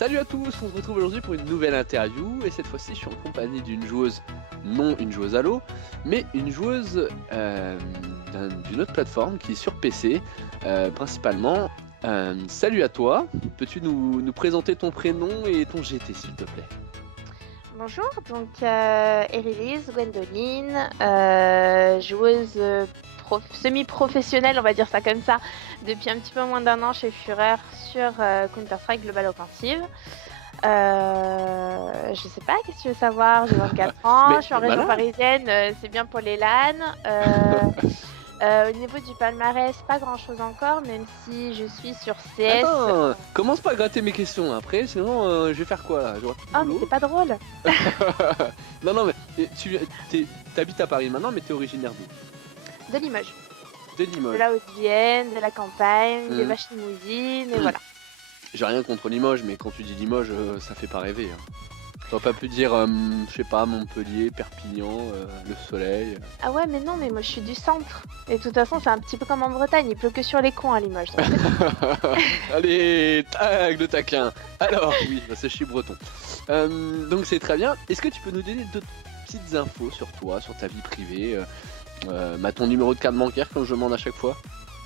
Salut à tous, on se retrouve aujourd'hui pour une nouvelle interview et cette fois-ci je suis en compagnie d'une joueuse, non une joueuse Halo, mais une joueuse d'une autre plateforme qui est sur PC principalement. Salut à toi, peux-tu nous présenter ton prénom et ton GT s'il te plaît? Bonjour, donc Erilise Gwendoline, joueuse semi-professionnelle, on va dire ça comme ça, depuis un petit peu moins d'1 an chez Fureur sur Counter-Strike Global Offensive. Je sais pas, qu'est-ce que tu veux savoir? J'ai 24 ans, je suis en région parisienne, c'est bien pour les LAN. Au niveau du palmarès, pas grand chose encore, même si je suis sur CS. Attends, commence pas à gratter mes questions après, sinon je vais faire quoi là? Oh, mais c'est pas drôle! Non, mais t'habites à Paris maintenant, mais t'es originaire d'où? De Limoges. De Limoges. De la Haute-Vienne, de la campagne, des vaches limousines, et voilà. J'ai rien contre Limoges, mais quand tu dis Limoges, ça fait pas rêver. Hein. T'aurais pas pu dire, je sais pas, Montpellier, Perpignan, le soleil. Ah ouais, mais non, mais moi je suis du centre. Et de toute façon, c'est un petit peu comme en Bretagne, il pleut que sur les cons à Limoges. Allez, tag le taquin. Alors, oui, je suis breton. Donc c'est très bien. Est-ce que tu peux nous donner d'autres petites infos sur toi, sur ta vie privée, ton numéro de carte bancaire comme je demande à chaque fois?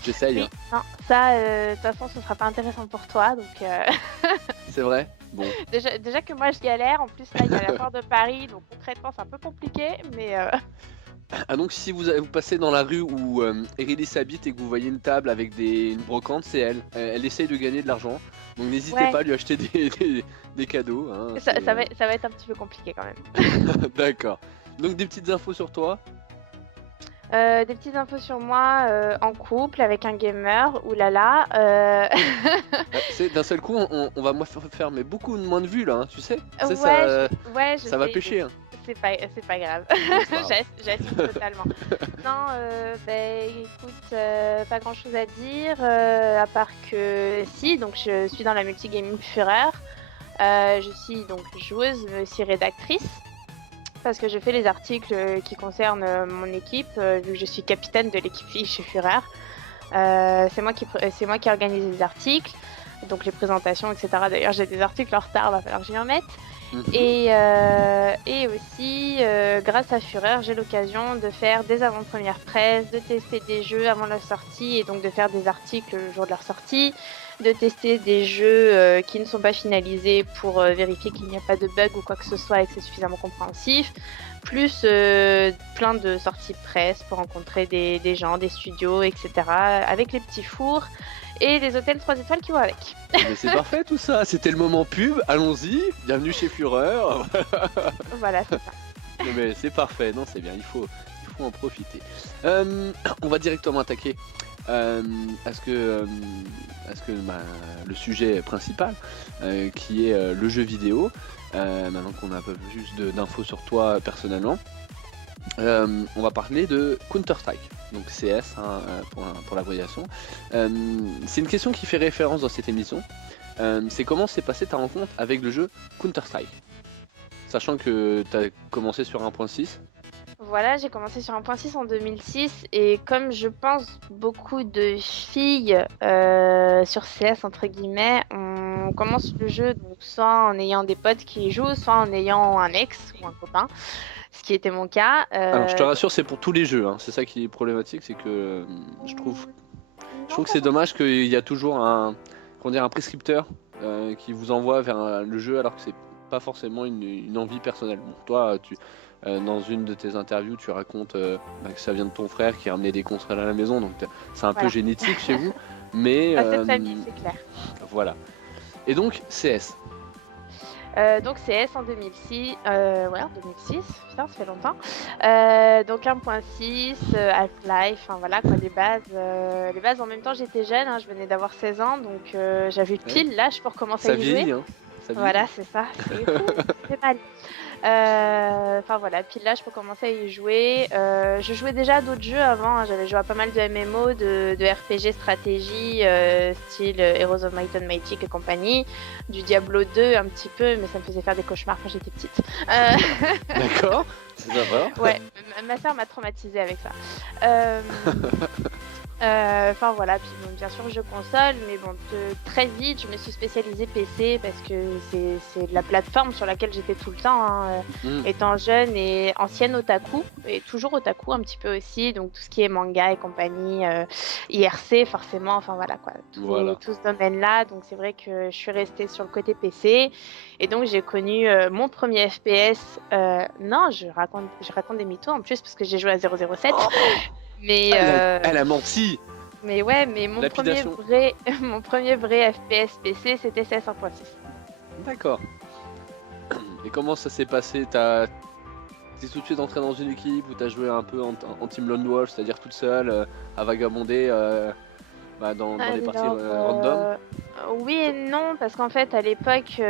J'essaye. Oui, hein. Non, ça, de toute façon, ce sera pas intéressant pour toi, donc... C'est vrai? Bon. Déjà que moi je galère, en plus là il y a la foire de Paris, donc concrètement c'est un peu compliqué, mais... Ah donc si vous passez dans la rue où Erilis habite et que vous voyez une table avec une brocante, c'est elle. Elle essaye de gagner de l'argent, donc n'hésitez pas à lui acheter des cadeaux. Hein, ça va être un petit peu compliqué quand même. D'accord. Donc des petites infos sur toi? Des petites infos sur moi, en couple avec un gamer, oulala. D'un seul coup, on va faire mais beaucoup moins de vues là, hein, tu sais? Ça va pêcher. Hein. C'est pas grave. J'assume totalement. Non, écoute, pas grand chose à dire, à part que si, donc je suis dans la multigaming Fureur. Je suis donc joueuse, mais aussi rédactrice. Parce que je fais les articles qui concernent mon équipe, vu que je suis capitaine de l'équipe fille chez Fureur. C'est moi qui organise les articles, donc les présentations, etc. D'ailleurs, j'ai des articles en retard, va falloir que j'y en mette. Et aussi, grâce à Fureur, j'ai l'occasion de faire des avant-premières presse, de tester des jeux avant leur sortie et donc de faire des articles le jour de leur sortie, de tester des jeux qui ne sont pas finalisés pour vérifier qu'il n'y a pas de bug ou quoi que ce soit et que c'est suffisamment compréhensif, plus plein de sorties presse pour rencontrer des gens, des studios, etc. avec les petits fours et les hôtels 3 étoiles qui vont avec. Mais c'est parfait tout ça, c'était le moment pub, allons-y, bienvenue chez Fureur. Voilà, c'est ça. Mais c'est parfait, non c'est bien, il faut en profiter. On va directement attaquer à ce que le sujet principal, qui est le jeu vidéo. Maintenant qu'on a un peu plus d'infos sur toi personnellement, on va parler de Counter-Strike, donc CS pour l'abréviation. C'est une question qui fait référence dans cette émission. C'est comment s'est passée ta rencontre avec le jeu Counter-Strike, sachant que tu as commencé sur 1.6. Voilà, j'ai commencé sur 1.6 en 2006 et comme je pense beaucoup de filles sur CS entre guillemets, on commence le jeu donc soit en ayant des potes qui y jouent, soit en ayant un ex ou un copain, ce qui était mon cas. Alors je te rassure, c'est pour tous les jeux, hein. C'est ça qui est problématique, c'est que je trouve que c'est dommage qu'il y a toujours un prescripteur qui vous envoie vers le jeu alors que c'est pas forcément une envie personnelle. Bon, toi, dans une de tes interviews, tu racontes que ça vient de ton frère qui a ramené des consoles à la maison, donc c'est un peu génétique chez vous. Mais cette famille, c'est clair. Voilà. Et donc CS. Donc CS en 2006, en 2006, putain ça fait longtemps. Donc 1.6, Half-Life, enfin voilà quoi, les bases. En même temps j'étais jeune, hein, je venais d'avoir 16 ans, donc j'avais pile l'âge pour commencer à y jouer. Hein. Voilà, c'est ça, c'est mal. Enfin voilà, pile l'âge pour commencer à y jouer. Je jouais déjà à d'autres jeux avant, hein. J'avais joué à pas mal de MMO, de RPG stratégie, style Heroes of Might and Magic et compagnie, du Diablo 2 un petit peu, mais ça me faisait faire des cauchemars quand j'étais petite. D'accord, c'est sympa. Ouais, ma sœur m'a traumatisée avec ça. Enfin voilà, puis bon, bien sûr, jeux console, mais bon, très vite, je me suis spécialisée PC parce que c'est la plateforme sur laquelle j'étais tout le temps, hein, étant jeune et ancienne otaku, et toujours otaku un petit peu aussi, donc tout ce qui est manga et compagnie, IRC forcément, enfin voilà quoi, tout ce domaine-là, donc c'est vrai que je suis restée sur le côté PC, et donc j'ai connu mon premier FPS, non, je raconte des mythos en plus parce que j'ai joué à 007. Mais elle a menti. Mais ouais, mais mon premier vrai FPS PC, c'était CS 1.6. D'accord. Et comment ça s'est passé? T'es tout de suite entré dans une équipe où t'as joué un peu en team lone wolf, c'est-à-dire toute seule, à vagabonder dans les parties random? Oui et non, parce qu'en fait, à l'époque,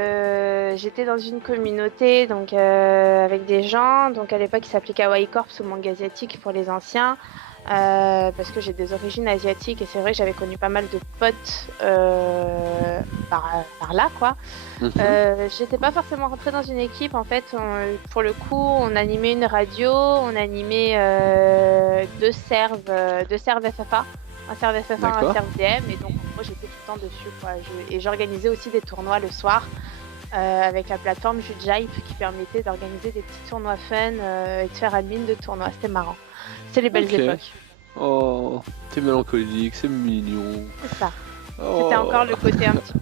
j'étais dans une communauté donc avec des gens. Donc à l'époque, il s'appelait Kawaii Corp, ou manga asiatique pour les anciens. Parce que j'ai des origines asiatiques et c'est vrai que j'avais connu pas mal de potes par là quoi. J'étais pas forcément rentrée dans une équipe en fait. Pour le coup, on animait une radio, on animait deux serves FFA, un serve FFA, un serve DM, et donc moi j'étais tout le temps dessus quoi. Et j'organisais aussi des tournois le soir. Avec la plateforme Jujipe qui permettait d'organiser des petits tournois fun et de faire admin de tournois, c'était marrant. C'est les belles époques. Oh, t'es mélancolique, c'est mignon. C'est ça. C'était encore le côté un petit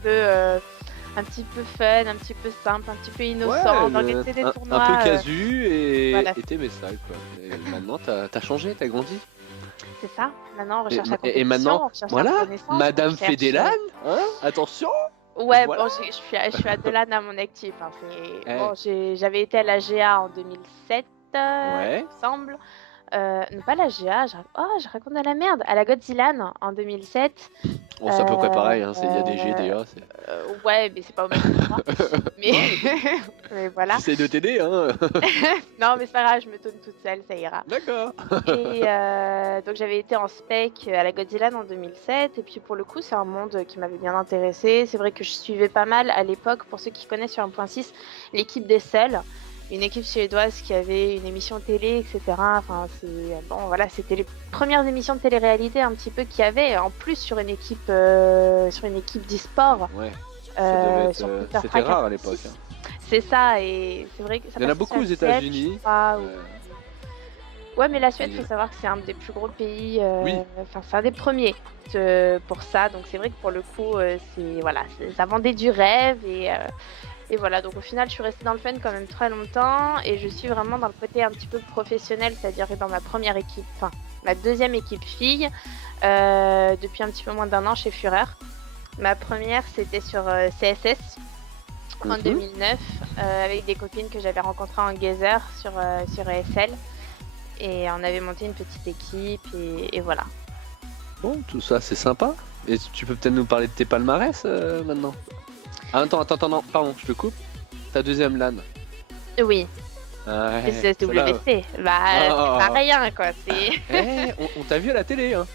peu fun, un petit peu simple, un petit peu innocent, d'organiser des tournois. Un peu casu et t'aimais ça quoi. Et maintenant t'as changé, t'as grandi. C'est ça. Maintenant on recherche la compétition. Et maintenant, voilà, Madame Fédélan, hein, attention. Ouais, voilà. Bon, je suis à Delan à mon actif. Hein. Bon, j'avais été à la GA en 2007, il me semble. Non, pas la GA, je raconte de la merde. À la Godzilla en 2007. Bon, c'est à peu près pareil, hein. Il y a des GDA. Ouais, mais c'est pas au même endroit. mais voilà. J'essaie de t'aider, hein. Non, mais c'est pas grave, je me tourne toute seule, ça ira. D'accord. Et donc j'avais été en spec à la Godzilla en 2007. Et puis pour le coup, c'est un monde qui m'avait bien intéressé. C'est vrai que je suivais pas mal à l'époque, pour ceux qui connaissent sur 1.6, l'équipe des Seuls. Une équipe suédoise qui avait une émission télé, etc. Enfin, c'était les premières émissions de télé-réalité un petit peu qu'il y avait, en plus sur une équipe d'e-sport. Ouais. C'était rare à l'époque. Hein. C'est ça, et c'est vrai que ça. Il y en a beaucoup aux États-Unis. Ouais, mais la Suède, faut savoir que c'est un des plus gros pays. Enfin, c'est un des premiers pour ça. Donc c'est vrai que pour le coup, ça vendait du rêve et voilà, donc au final, je suis restée dans le fun quand même très longtemps et je suis vraiment dans le côté un petit peu professionnel, c'est-à-dire dans ma première équipe, enfin ma deuxième équipe fille, depuis un petit peu moins d'un an chez Fureur. Ma première, c'était sur CSS en 2009, avec des copines que j'avais rencontrées en Gazer sur ESL. Et on avait monté une petite équipe et voilà. Bon, tout ça, c'est sympa. Et tu peux peut-être nous parler de tes palmarès maintenant? Attends, non, pardon, je te coupe. Ta deuxième LAN. Oui. C'est SWC. C'est pas rien quoi. On t'a vu à la télé, hein.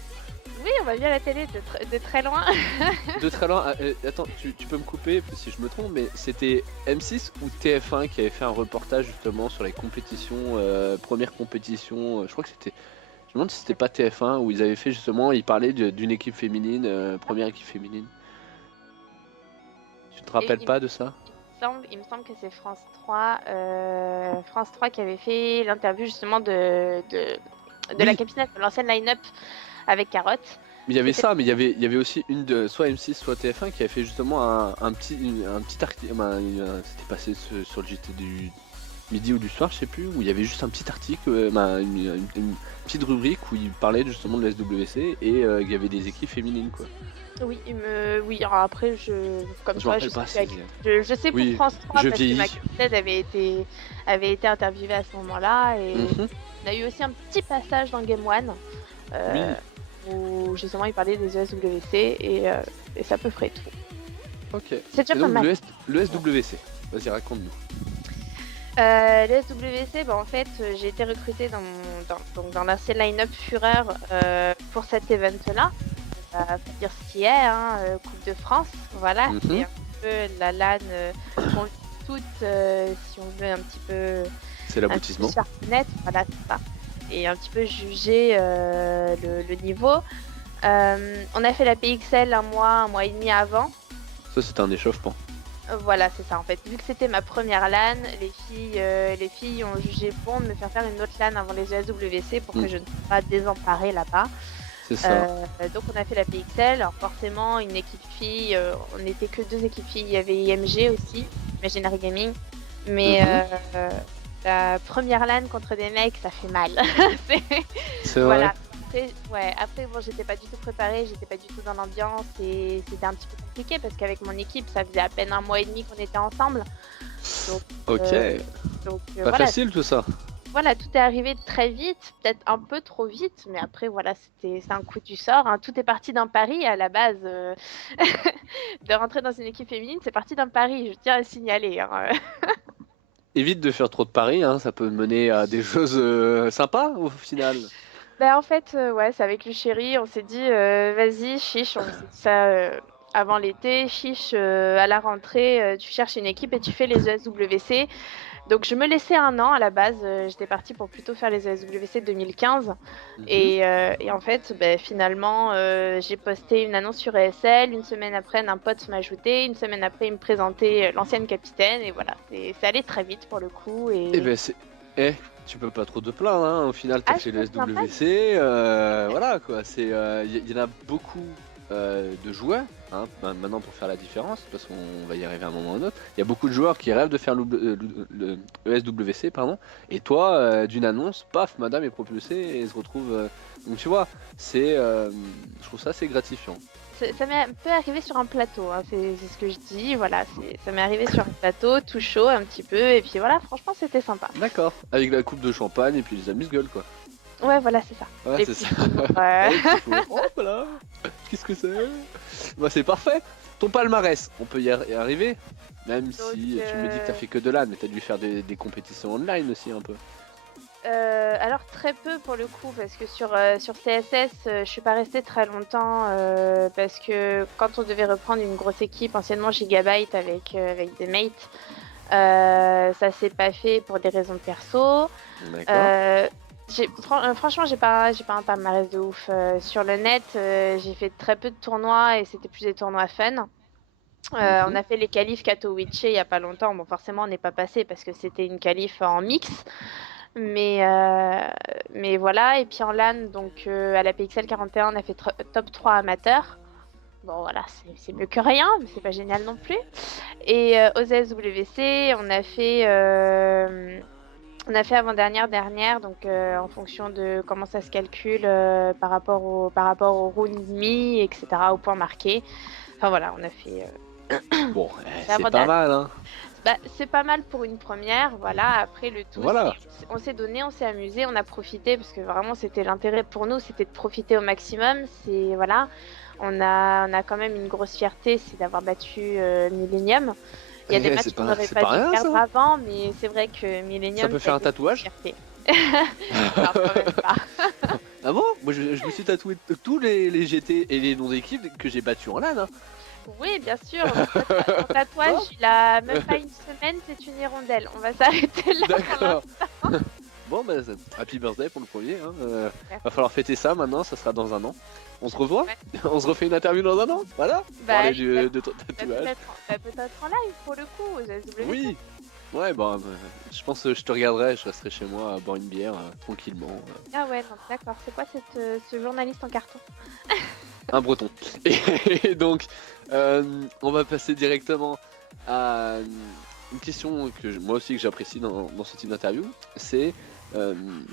Oui, on m'a vu à la télé de très loin. De très loin. Attends, tu peux me couper si je me trompe, mais c'était M6 ou TF1 qui avait fait un reportage justement sur les compétitions, première compétition. Je crois que c'était. Je me demande si c'était pas TF1 où ils avaient fait justement, ils parlaient d'une équipe féminine, première équipe féminine. Tu te rappelles pas de ça? Il me semble que c'est France 3, France 3 qui avait fait l'interview justement de la capitaine de l'ancienne line-up avec Carotte. Mais il y avait ça, mais il y avait aussi une de soit M6 soit TF1 qui avait fait justement un petit article. C'était passé sur le JT du midi ou du soir, je sais plus, où il y avait juste un petit article, une petite rubrique où il parlait justement de la SWC et il y avait des équipes féminines quoi. Oui, alors après je sais pour France 3 parce que ma capitaine avait été interviewée à ce moment-là et on a eu aussi un petit passage dans Game One où justement il parlait des ESWC et c'est à peu près tout. Ok. C'est déjà pas mal. Le SWC, vas-y raconte-nous. Le SWC, en fait, j'ai été recrutée dans l'ancienne line-up Fureur pour cet event-là. Faut dire ce qui est, hein, Coupe de France, voilà, c'est un peu la LAN qu'on vit toutes, si on veut un petit peu. C'est l'aboutissement. Voilà, c'est ça. Et un petit peu juger le niveau. On a fait la PXL un mois et demi avant. Ça, c'était un échauffement. Voilà, c'est ça en fait. Vu que c'était ma première LAN, les filles ont jugé bon de me faire une autre LAN avant les ESWC pour que je ne sois pas désemparée là-bas. C'est ça. Donc on a fait la PXL. Alors forcément, une équipe filles, on n'était que 2 équipes filles. Il y avait IMG aussi, Imaginary Gaming. Mais la première LAN contre des mecs, ça fait mal. C'est voilà. vrai. Ouais, après, bon, j'étais pas du tout préparée, j'étais pas du tout dans l'ambiance et c'était un petit peu compliqué parce qu'avec mon équipe, ça faisait à peine un mois et demi qu'on était ensemble. Donc, ok. Pas voilà, facile tout ça. voilà, tout est arrivé très vite, peut-être un peu trop vite, mais après, voilà, c'est un coup du sort. Hein. Tout est parti d'un pari à la base. De rentrer dans une équipe féminine, c'est parti d'un pari, je tiens à le signaler. Hein. Évite de faire trop de paris, hein, ça peut mener à des choses sympas au final. Ben, en fait, ouais, c'est avec le chéri, on s'est dit, vas-y, chiche, on s'est dit ça avant l'été, chiche, à la rentrée, tu cherches une équipe et tu fais les ESWC. Donc je me laissais un an à la base, j'étais partie pour plutôt faire les ESWC 2015. Et en fait, ben, finalement, j'ai posté une annonce sur ESL, une semaine après, un pote m'a ajouté, une semaine après, il me présentait l'ancienne capitaine, et voilà, c'est allé très vite pour le coup. Eh ben c'est... tu peux pas trop te plaindre, hein. Au final t'as fait le SWC, voilà quoi, c'est... y en a beaucoup de joueurs, hein, maintenant pour faire la différence, parce qu'on va y arriver à un moment ou un autre, il y a beaucoup de joueurs qui rêvent de faire le ESWC, pardon, et toi, d'une annonce, paf, madame est propulsée et se retrouve... Donc tu vois, c'est... je trouve ça assez gratifiant. Ça m'est un peu arrivé sur un plateau, hein, c'est ce que je dis, voilà, ça m'est arrivé sur un plateau, tout chaud un petit peu, et puis voilà, franchement c'était sympa. D'accord, avec la coupe de champagne et puis les amuse-gueules quoi. Ouais, voilà, c'est ça. Ouais, c'est ça. Oh voilà, qu'est-ce que c'est? Bah c'est parfait. Ton palmarès, on peut y arriver, même Donc, si tu me dis que t'as fait que de LAN, mais t'as dû faire des compétitions online aussi un peu. Alors très peu pour le coup parce que sur CSS je suis pas restée très longtemps parce que quand on devait reprendre une grosse équipe anciennement Gigabyte avec des mates ça s'est pas fait pour des raisons perso. Franchement j'ai pas un palmarès de ouf sur le net. J'ai fait très peu de tournois et c'était plus des tournois fun. On a fait les qualifs Katowice il y a pas longtemps. Bon forcément on n'est pas passé parce que c'était une qualif en mix. Mais voilà, et puis en LAN, donc à la PXL 41, on a fait top 3 amateur. Bon voilà, c'est mieux que rien, mais c'est pas génial non plus. Et aux SWC, on a fait avant-dernière, donc en fonction de comment ça se calcule par rapport au round mis, etc., au point marqué. Enfin voilà, on a fait... Bon, c'est pas mal, hein. Bah, c'est pas mal pour une première, voilà. Après le tout, voilà. On s'est donné, on s'est amusé, on a profité parce que vraiment c'était l'intérêt pour nous, c'était de profiter au maximum. C'est voilà, on a quand même une grosse fierté, c'est d'avoir battu Millennium. Il y a des matchs qu'on n'aurait pas dû perdre avant, mais c'est vrai que Millennium. Ça peut faire un tatouage. Non, quand même pas. Ah bon? Moi je me suis tatoué tous les GT et les noms d'équipes que j'ai battus en LAN. Hein. Oui, bien sûr. Mon tatouage, il a même pas une semaine, c'est une hirondelle. On va s'arrêter là. D'accord. Bon, bah, happy birthday pour le premier. Hein. Va falloir fêter ça maintenant, ça sera dans un an. On se revoit? On se refait une interview dans un an? Voilà. Bah, de ton tatouage. Peut-être en live pour le coup, aux SWC. Oui. Ouais, bah, je pense que je te regarderai, je resterai chez moi à boire une bière tranquillement. Ah ouais, non, d'accord. C'est quoi ce journaliste en carton? Un breton. Et donc, on va passer directement à une question que moi aussi que j'apprécie dans ce type d'interview. C'est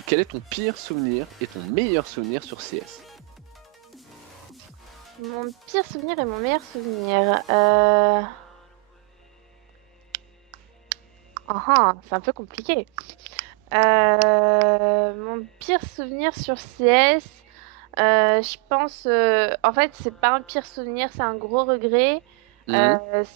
quel est ton pire souvenir et ton meilleur souvenir sur CS? Mon pire souvenir et mon meilleur souvenir. C'est un peu compliqué. Mon pire souvenir sur CS, je pense. En fait, c'est pas un pire souvenir, c'est un gros regret.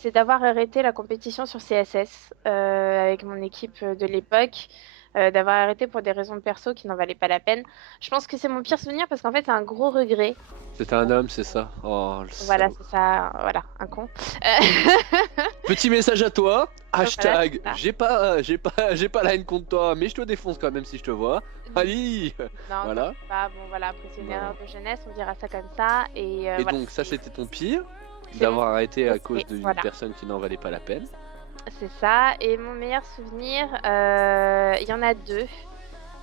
C'est d'avoir arrêté la compétition sur CSS avec mon équipe de l'époque. d'avoir arrêté pour des raisons perso qui n'en valaient pas la peine. Je pense que c'est mon pire souvenir parce qu'en fait, c'est un gros regret. C'était un homme, c'est ça? Oh, le Voilà, salaud. c'est ça, voilà, un con. Petit message à toi, Donc voilà, hashtag, c'est ça. j'ai pas la haine contre toi, mais je te défonce quand même si je te vois. Allez, Non, quand voilà. même pas. Bon, voilà, après, c'est une Non. erreur de jeunesse, on dira ça comme ça. Et, Et voilà, donc ça c'était ton pire, c'est d'avoir arrêté à cause et d'une voilà, personne qui n'en valait pas la peine. c'est ça. Et mon meilleur souvenir, il y en a deux.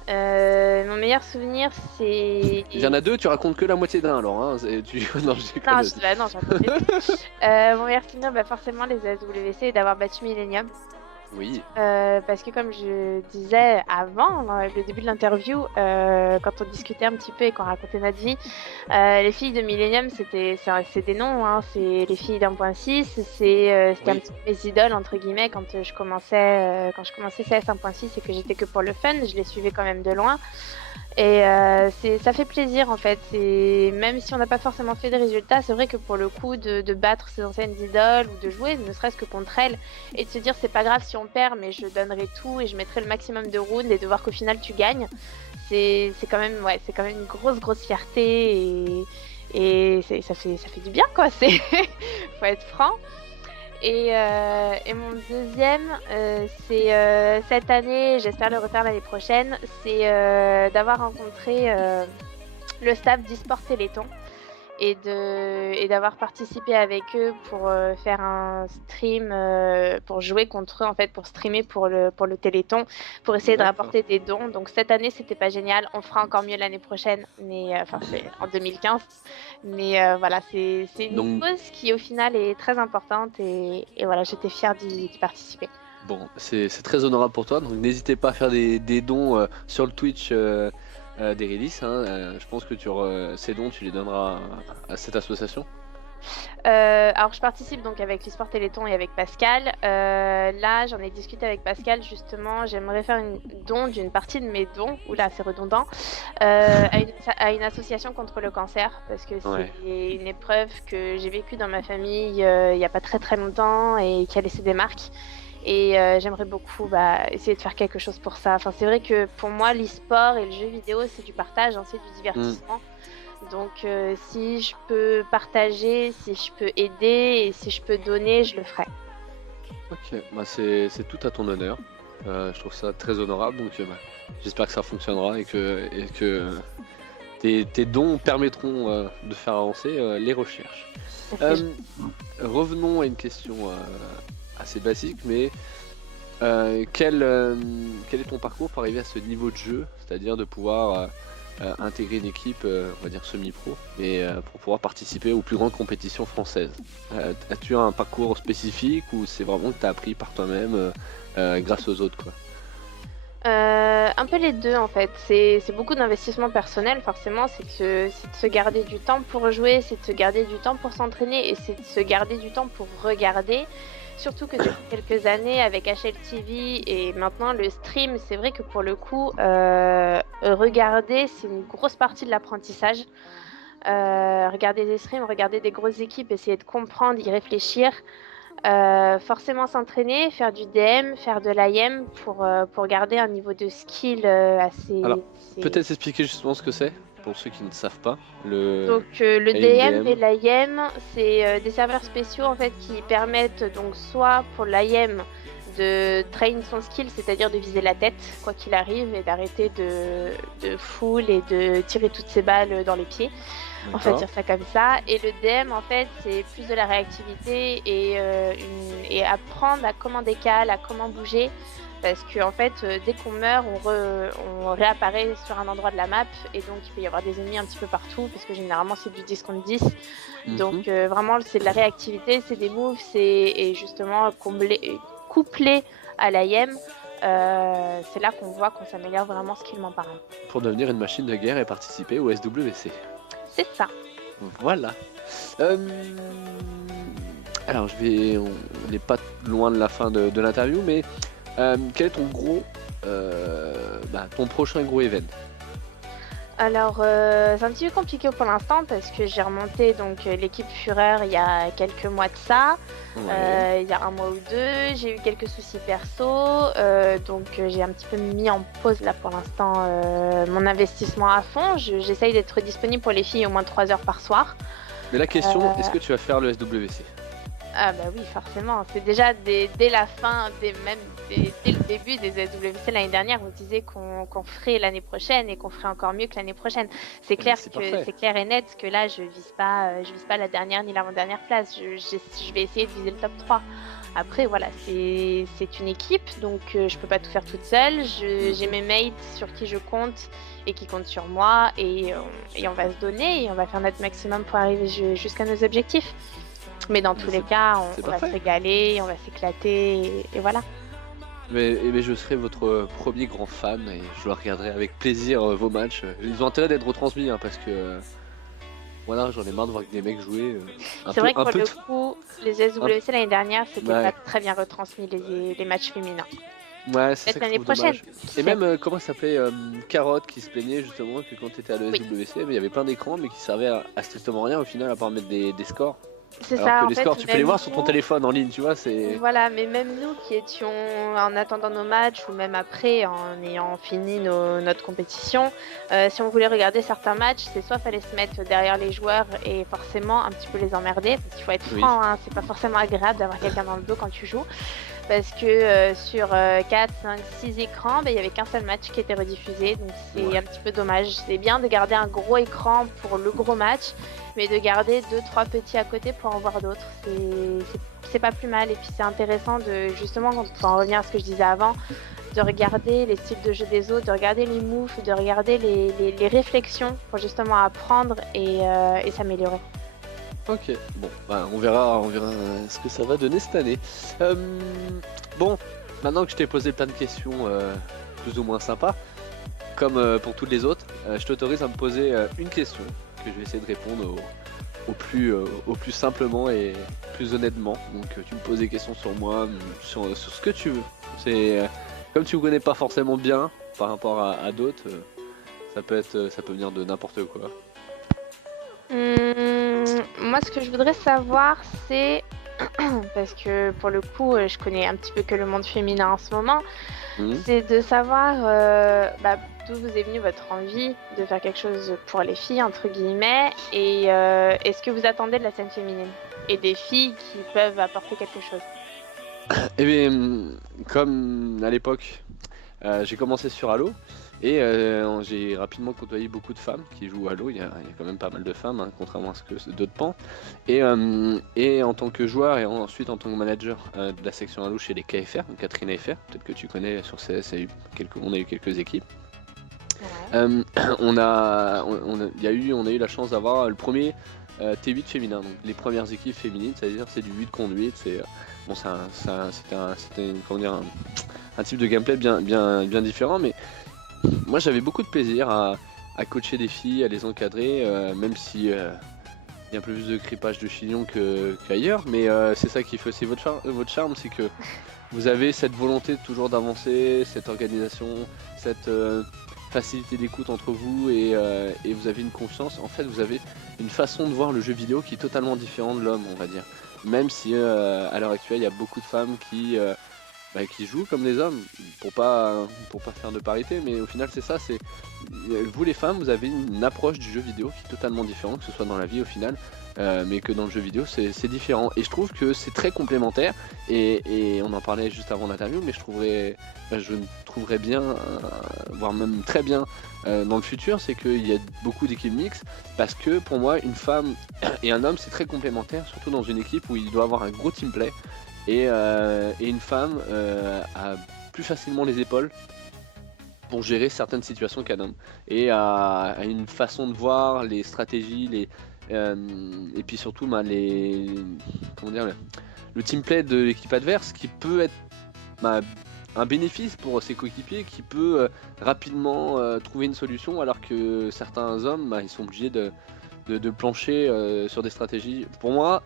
Mon meilleur souvenir, c'est. Il y en a deux, tu racontes que la moitié d'un alors, hein. Non, je déconne. Non, non, j'en ai deux. Mon meilleur souvenir, bah, forcément, les AWC et d'avoir battu Millennium. Oui, Parce que comme je disais avant, dans le début de l'interview, quand on discutait un petit peu et qu'on racontait notre vie, les filles de Millennium, c'est des noms, hein, c'est les filles d'1.6, c'était un oui. petit peu mes idoles, entre guillemets, quand je commençais CS 1.6 et que j'étais que pour le fun, je les suivais quand même de loin. Et ça fait plaisir en fait. Même si on n'a pas forcément fait de résultats, c'est vrai que pour le coup de battre ses anciennes idoles ou de jouer, ne serait-ce que contre elles, et de se dire c'est pas grave si on perd, mais je donnerai tout et je mettrai le maximum de rounds et de voir qu'au final tu gagnes, c'est quand même une grosse fierté et ça fait du bien quoi. Faut être franc. Et mon deuxième, c'est cette année, j'espère le refaire l'année prochaine, c'est d'avoir rencontré le staff d'eSport Téléthon et d'avoir participé avec eux pour faire un stream, pour jouer contre eux en fait, pour streamer pour le Téléthon, pour essayer de D'accord. rapporter des dons. Donc cette année c'était pas génial, on fera encore mieux l'année prochaine, mais enfin c'est en 2015. Mais voilà, c'est une Donc, cause qui au final est très importante et voilà, j'étais fière d'y participer. bon, c'est très honorable pour toi, donc n'hésitez pas à faire des dons sur le Twitch d'Erilis, hein. Je pense que ces dons, tu les donneras à cette association. Alors je participe donc avec l'eSport Téléthon et avec Pascal. Là j'en ai discuté avec Pascal justement, j'aimerais faire une don d'une partie de mes dons, oula c'est redondant, à une association contre le cancer parce que c'est Ouais. une épreuve que j'ai vécue dans ma famille il n'y a pas très longtemps et qui a laissé des marques. Et j'aimerais beaucoup essayer de faire quelque chose pour ça. Enfin, c'est vrai que pour moi, l'e-sport et le jeu vidéo, c'est du partage, hein, c'est du divertissement. Donc si je peux partager, si je peux aider et si je peux donner, je le ferai. Ok, bah c'est tout à ton honneur. Je trouve ça très honorable, donc j'espère que ça fonctionnera et que tes dons permettront de faire avancer les recherches. Revenons à une question assez basique, mais quel est ton parcours pour arriver à ce niveau de jeu, c'est-à-dire de pouvoir intégrer une équipe, on va dire semi-pro, et pour pouvoir participer aux plus grandes compétitions françaises? As-tu un parcours spécifique ou c'est vraiment que tu as appris par toi-même grâce aux autres, quoi? Un peu les deux en fait. C'est beaucoup d'investissement personnel forcément. C'est de se garder du temps pour jouer, c'est de se garder du temps pour s'entraîner et c'est de se garder du temps pour regarder. Surtout que depuis quelques années avec HLTV et maintenant le stream, c'est vrai que pour le coup, regarder c'est une grosse partie de l'apprentissage. Regarder des streams, regarder des grosses équipes, essayer de comprendre, y réfléchir. Forcément s'entraîner, faire du DM, faire de l'IM pour garder un niveau de skill Alors, assez... peut-être expliquer justement ce que c'est, pour ceux qui ne savent pas. Donc le DM et l'IM, c'est des serveurs spéciaux en fait qui permettent donc soit pour l'IM de train son skill, c'est-à-dire de viser la tête quoi qu'il arrive et d'arrêter de full et de tirer toutes ses balles dans les pieds. On va dire ça comme ça. Et le DM, en fait, c'est plus de la réactivité et apprendre à comment décaler, à comment bouger. Parce que en fait, dès qu'on meurt, on réapparaît sur un endroit de la map. Et donc, il peut y avoir des ennemis un petit peu partout. Parce que généralement, c'est du 10 contre 10. Donc, vraiment, c'est de la réactivité, c'est des moves. Et justement, couplé à l'IM, c'est là qu'on voit qu'on s'améliore vraiment skillement parlant. Pour devenir une machine de guerre et participer au SWC. C'est ça. Voilà. Alors, on n'est pas loin de la fin de l'interview, mais quel est ton ton prochain gros event? Alors, c'est un petit peu compliqué pour l'instant parce que j'ai remonté donc l'équipe Fureur il y a quelques mois de ça. Ouais. Il y a un mois ou deux, j'ai eu quelques soucis perso, donc j'ai un petit peu mis en pause là pour l'instant mon investissement à fond. J'essaye d'être disponible pour les filles au moins 3 heures par soir. Mais la question, est-ce Euh, que tu vas faire le SWC? Ah bah oui, forcément. C'est déjà dès la fin, dès le début des SWC l'année dernière, on disait qu'on ferait l'année prochaine et qu'on ferait encore mieux que l'année prochaine. C'est Eh ben, clair c'est que parfait. c'est clair et net que là, je vise pas la dernière ni l'avant-dernière place. Je vais essayer de viser le top 3. Après, voilà, c'est une équipe, donc je peux pas tout faire toute seule. J'ai Mhm. mes mates sur qui je compte et qui comptent sur moi et on va se donner et on va faire notre maximum pour arriver jusqu'à nos objectifs. Mais dans tous Mais les cas, c'est on va se parfait. régaler, on va s'éclater et voilà. Mais je serai votre premier grand fan et je regarderai avec plaisir vos matchs. Ils ont intérêt d'être retransmis hein, parce que voilà, j'en ai marre de voir que des mecs jouer C'est vrai que un pour peu le tout. coup, les SWC l'année dernière, c'était pas Ouais, très bien retransmis les matchs féminins. ouais, c'est ça Peut-être que je l'année trouve prochaine, dommage. qui Et sait? même, comment ça s'appelait Carotte qui se plaignait justement que quand tu étais à Oui, l'ESWC, il y avait plein d'écrans mais qui servaient à strictement rien au final à part mettre des scores. c'est Alors que ça. En les scores, fait, tu peux les même voir sur ton nous, téléphone en ligne, tu vois, c'est. voilà, mais même nous qui étions en attendant nos matchs ou même après en ayant fini notre compétition, si on voulait regarder certains matchs, c'est soit fallait se mettre derrière les joueurs et forcément un petit peu les emmerder, parce qu'il faut être Oui. franc, hein, c'est pas forcément agréable d'avoir quelqu'un dans le dos quand tu joues, parce que sur 4, 5, 6 écrans, il n'y avait qu'un seul match qui était rediffusé, donc c'est un Ouais. petit peu dommage. C'est bien de garder un gros écran pour le gros match, mais de garder 2, 3 petits à côté pour en voir d'autres, c'est pas plus mal. Et puis c'est intéressant de justement, pour en revenir à ce que je disais avant, de regarder les styles de jeu des autres, de regarder les moves, de regarder les réflexions pour justement apprendre et s'améliorer. Ok, bon, bah, on verra ce que ça va donner cette année. Euh, bon, maintenant que je t'ai posé plein de questions plus ou moins sympas, comme pour toutes les autres, je t'autorise à me poser une question que je vais essayer de répondre au plus simplement et plus honnêtement. Donc tu me poses des questions sur moi, sur ce que tu veux. C'est comme tu me connais pas forcément bien par rapport à d'autres, ça peut venir de n'importe quoi. Moi, ce que je voudrais savoir, c'est parce que pour le coup, je connais un petit peu que le monde féminin en ce moment, Mhm. c'est de savoir d'où vous est venue votre envie de faire quelque chose pour les filles, entre guillemets, et est-ce que vous attendez de la scène féminine et des filles qui peuvent apporter quelque chose. Et bien, comme à l'époque, j'ai commencé sur Halo et j'ai rapidement côtoyé beaucoup de femmes qui jouent à Halo. Il y a quand même pas mal de femmes, hein, contrairement à ce que d'autres pensent. Et en tant que joueur et ensuite en tant que manager de la section Halo chez les KFR, donc Catherine FR, peut-être que tu connais sur CS, on a eu quelques équipes. Ouais. Euh, on a eu la chance d'avoir le premier T8 féminin, donc les premières équipes féminines, c'est-à-dire c'est du 8 contre 8, bon, comment dire, un type de gameplay bien différent, mais moi j'avais beaucoup de plaisir à coacher des filles, à les encadrer, même si il y a un peu plus de cripage de chignon qu'ailleurs, mais c'est ça qui fait aussi votre charme, c'est que vous avez cette volonté toujours d'avancer, cette organisation, cette facilité d'écoute entre vous et vous avez une confiance. En fait, vous avez une façon de voir le jeu vidéo qui est totalement différente de l'homme, on va dire. Même si à l'heure actuelle, il y a beaucoup de femmes qui jouent comme des hommes pour pas faire de parité, mais au final, c'est ça. C'est vous les femmes, vous avez une approche du jeu vidéo qui est totalement différente, que ce soit dans la vie au final. Mais que dans le jeu vidéo c'est différent et je trouve que c'est très complémentaire et on en parlait juste avant l'interview mais je trouverais bien voire même très bien dans le futur c'est qu'il y a beaucoup d'équipes mixtes parce que pour moi une femme et un homme c'est très complémentaire surtout dans une équipe où il doit avoir un gros team play et une femme a plus facilement les épaules pour gérer certaines situations qu'un homme et à une façon de voir les stratégies et puis surtout comment dire, le team play de l'équipe adverse qui peut être bah, un bénéfice pour ses coéquipiers qui peut rapidement trouver une solution alors que certains hommes ils sont obligés de plancher sur des stratégies. Pour moi,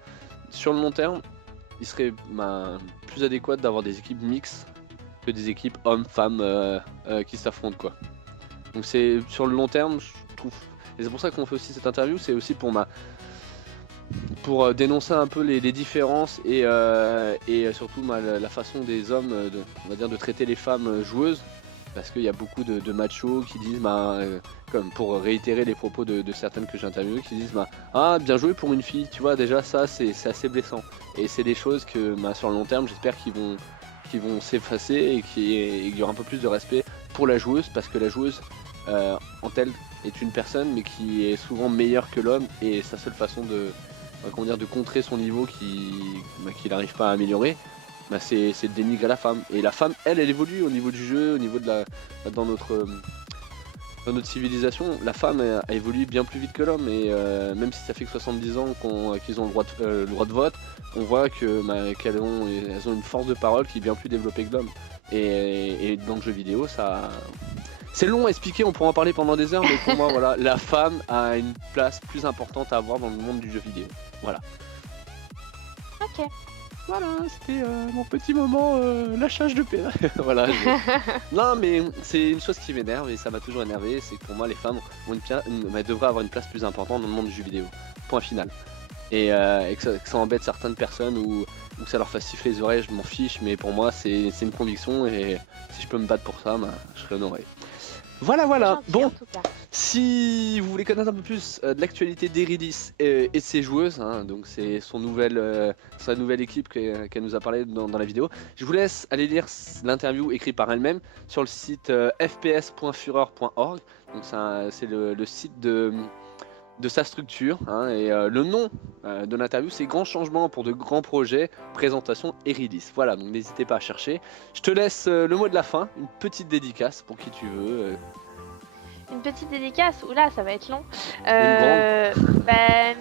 sur le long terme, il serait plus adéquat d'avoir des équipes mixtes que des équipes hommes-femmes qui s'affrontent quoi. Donc c'est sur le long terme, je et c'est pour ça qu'on fait aussi cette interview, c'est aussi pour dénoncer un peu les différences et surtout la façon des hommes on va dire de traiter les femmes joueuses, parce qu'il y a beaucoup de machos qui disent comme pour réitérer les propos de certaines que j'ai interviewées, qui disent ah bien joué pour une fille, tu vois, déjà ça c'est assez blessant, et c'est des choses que sur le long terme j'espère qu'ils vont s'effacer et qu'il y aura un peu plus de respect pour la joueuse, parce que la joueuse en telle est une personne mais qui est souvent meilleure que l'homme, et sa seule façon de contrer son niveau qu'il n'arrive pas à améliorer, c'est de dénigrer la femme. Et la femme, elle évolue au niveau du jeu, au niveau de dans notre civilisation. La femme a évolué bien plus vite que l'homme, et même si ça fait que 70 ans qu'ils ont le droit de vote, on voit qu'elles ont une force de parole qui est bien plus développée que l'homme. Et dans le jeu vidéo, ça... C'est long à expliquer, on pourra en parler pendant des heures, mais pour moi, voilà, la femme a une place plus importante à avoir dans le monde du jeu vidéo. Voilà. Ok. Voilà, c'était mon petit moment lâchage de paix. Voilà. Non, mais c'est une chose qui m'énerve, et ça m'a toujours énervé, c'est que pour moi, les femmes devraient avoir une place plus importante dans le monde du jeu vidéo. Point final. Et que ça embête certaines personnes ou que ça leur fasse siffler les oreilles, je m'en fiche, mais pour moi, c'est une conviction, et si je peux me battre pour ça, je serai honoré. Voilà. Bon, si vous voulez connaître un peu plus de l'actualité d'Erilis et de ses joueuses, donc c'est sa nouvelle équipe qu'elle nous a parlé dans la vidéo, je vous laisse aller lire l'interview écrite par elle-même sur le site fps.fureur.org. Donc c'est le site de sa structure, et le nom de l'interview, c'est Grand changement pour de grands projets, présentation Erilis. Voilà, donc n'hésitez pas à chercher. Je te laisse le mot de la fin, une petite dédicace pour qui tu veux. Une petite dédicace, oula, ça va être long.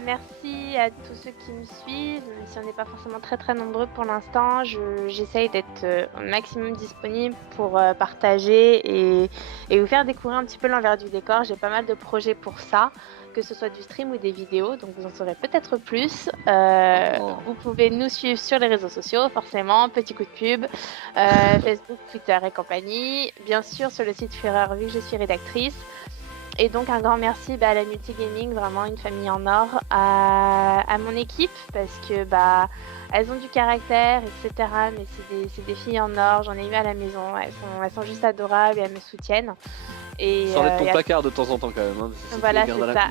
Merci à tous ceux qui me suivent, même si on n'est pas forcément très nombreux pour l'instant. J'essaye d'être au maximum disponible pour partager et vous faire découvrir un petit peu l'envers du décor. J'ai pas mal de projets pour ça, que ce soit du stream ou des vidéos, donc vous en saurez peut-être plus. Vous pouvez nous suivre sur les réseaux sociaux, forcément, petit coup de pub, Facebook, Twitter et compagnie. Bien sûr sur le site Fureur, vu que je suis rédactrice. Et donc un grand merci à la Multigaming, vraiment une famille en or, à mon équipe, parce que elles ont du caractère, etc. Mais c'est des filles en or, j'en ai eu à la maison, elles sont juste adorables et elles me soutiennent. S'enlève ton placard de temps en temps quand même. Voilà, c'est ça.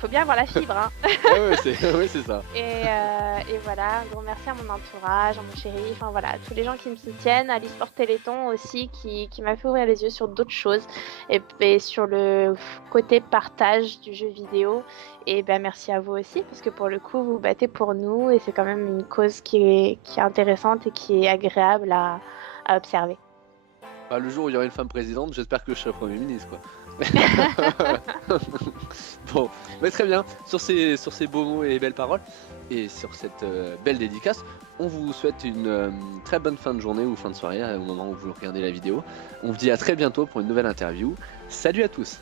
Faut bien avoir la fibre. Ouais, c'est ça. Et voilà, un gros merci à mon entourage, à mon chéri, enfin voilà, à tous les gens qui me soutiennent, à l'e-sport Téléthon aussi, qui m'a fait ouvrir les yeux sur d'autres choses, et sur le côté partage du jeu vidéo. Et merci à vous aussi, parce que pour le coup, vous vous battez pour nous, et c'est quand même une cause qui est intéressante et qui est agréable à observer. Le jour où il y aura une femme présidente, j'espère que je serai Premier ministre, quoi. Bon, mais très bien. Sur ces beaux mots et belles paroles, et sur cette belle dédicace, on vous souhaite une très bonne fin de journée ou fin de soirée au moment où vous regardez la vidéo. On vous dit à très bientôt pour une nouvelle interview. Salut à tous.